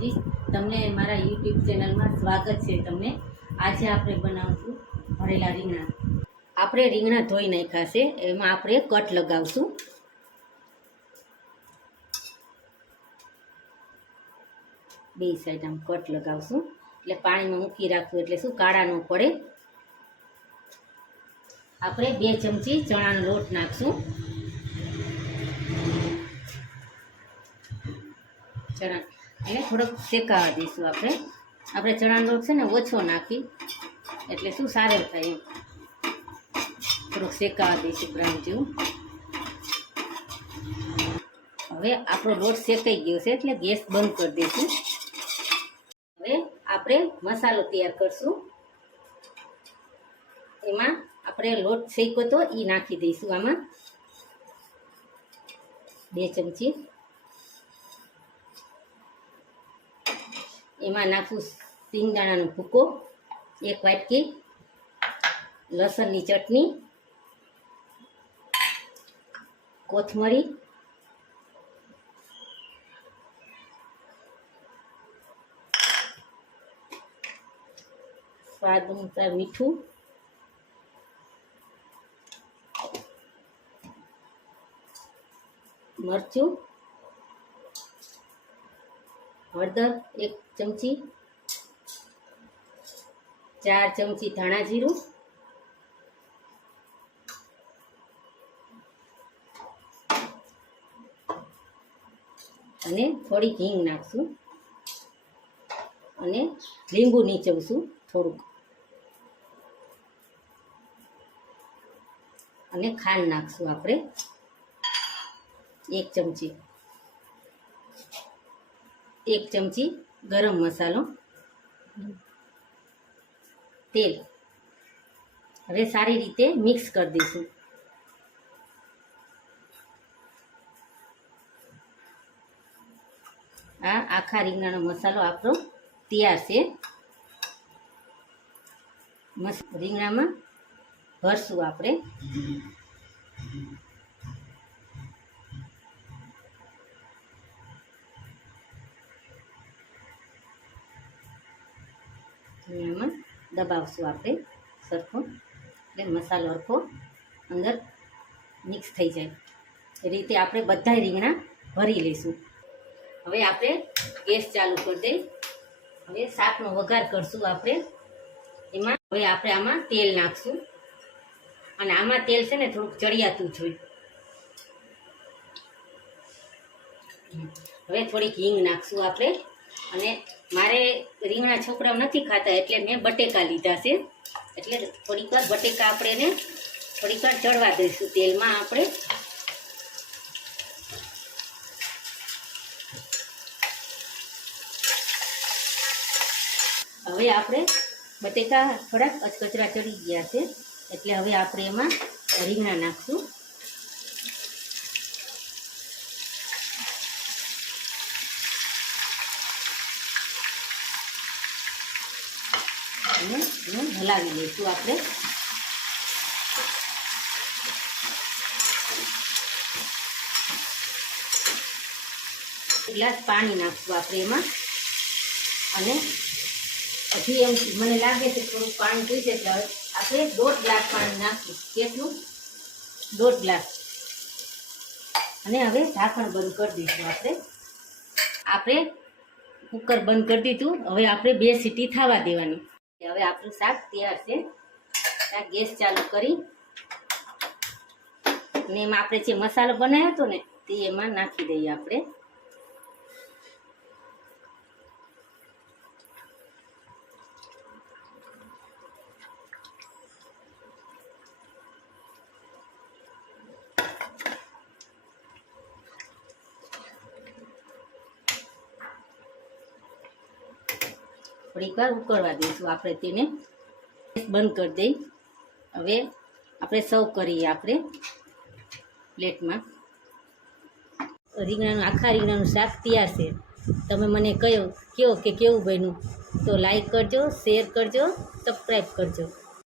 જી તમને મારા યુટ્યુબ ચેનલમાં સ્વાગત છે તમને. આજે આપણે બનાવશું ભરેલા રીંગણા. આપણે રીંગણા ધોઈ નાખ્યા છે, એમાં આપણે કટ લગાવશું. બે સાઈડ આમ કટ લગાવશું. એટલે પાણીમાં મૂકી રાખવું એટલે શું કાળા ન પડે. આપણે બે ચમચી ચણાનો લોટ નાખશું. ચણા એને થોડોક શેકાવા દઈશું આપણે. આપણે ચણાનો લોટ છે ને ઓછો નાખી. એટલે શું સારું થાય એમ. થોડુંક શેકાવા દઈશું બ્રાઉન જેવું. હવે આપણો લોટ શેકાઈ ગયો છે એટલે ગેસ બંધ કરી દઈશું. હવે આપણે મસાલો તૈયાર કરશું. એમાં આપણે લોટ શેક્યો તો એ નાખી દઈશું આમાં. બે ચમચી. એમાં નાખું સિંગદાણાનો ભૂકો એક વાટકી લસણની ચટણી કોથમરી સ્વાદ અનુસાર મીઠું મરચું હળદર એક ચમચી, ચાર ચમચી ધાણા જીરું, અને થોડીક હિંગ નાખશું, અને લીંબુ નીચવશું થોડુંક. અને ખાંડ નાખશું આપણે એક ચમચી. એક ચમચી ગરમ મસાલો, તેલ. હવે સારી રીતે મિક્સ કરી દઈશું. આ આખા રીંગણાનો મસાલો આપણો તૈયાર છે. રીંગણામાં ભરશું આપણે. એમાં દબાવશું આપણે સરખો. એટલે મસાલો સરખો અંદર મિક્સ થઈ જાય. એ રીતે આપણે બધાય રીંગણા ભરી લઈશું. હવે આપણે ગેસ ચાલુ કરી દઈ. હવે શાકનો વઘાર કરશું આપણે. એમાં હવે આપણે આમાં તેલ નાખશું. અને આમાં તેલ છે ને થોડુંક ચડિયાતું જોઈએ હવે થોડીક હિંગ નાખશું આપણે. અને મારે રીંગણા છોકરાઓ નથી ખાતા એટલે મેં બટેકા લીધા છે. એટલે થોડીક વાર બટેકા આપણે એને થોડીક વાર ચડવા દઈશું તેલમાં આપણે. હવે આપણે બટેકા થોડાક અચકચરા ચડી ગયા છે. એટલે હવે આપણે એમાં રીંગણા નાખશું. અને એને હલાવી લઈશું આપણે. ગ્લાસ પાણી નાખશું આપણે એમાં. અને હજી એમ મને લાગે છે થોડુંક પાણી જોઈશે એટલે આપણે દોઢ ગ્લાસ પાણી નાખીશું. કેટલું? દોઢ ગ્લાસ. અને હવે ઢાંકણ બંધ કરી દઈશું આપણે. આપણે કુકર બંધ કરી દીધું. હવે આપણે બે સીટી થવા દેવાની. હવે આપણું શાક તૈયાર છે. ગેસ ચાલુ કરી. અને એમાં આપણે જે મસાલો બનાવ્યો હતો ને, તે એમાં નાખી દઈએ આપણે. થોડીક વાર ઉકળવા દઈશું આપણે તેને. બંધ કરી દઈ. હવે આપણે સર્વ કરીએ આપણે પ્લેટમાં. રીંગણાનું, આખા રીંગણાનું શાક તૈયાર છે. તમે મને કહ્યું, કહો કે કેવું બન્યું, તો લાઈક કરજો શેર કરજો સબસ્ક્રાઈબ કરજો.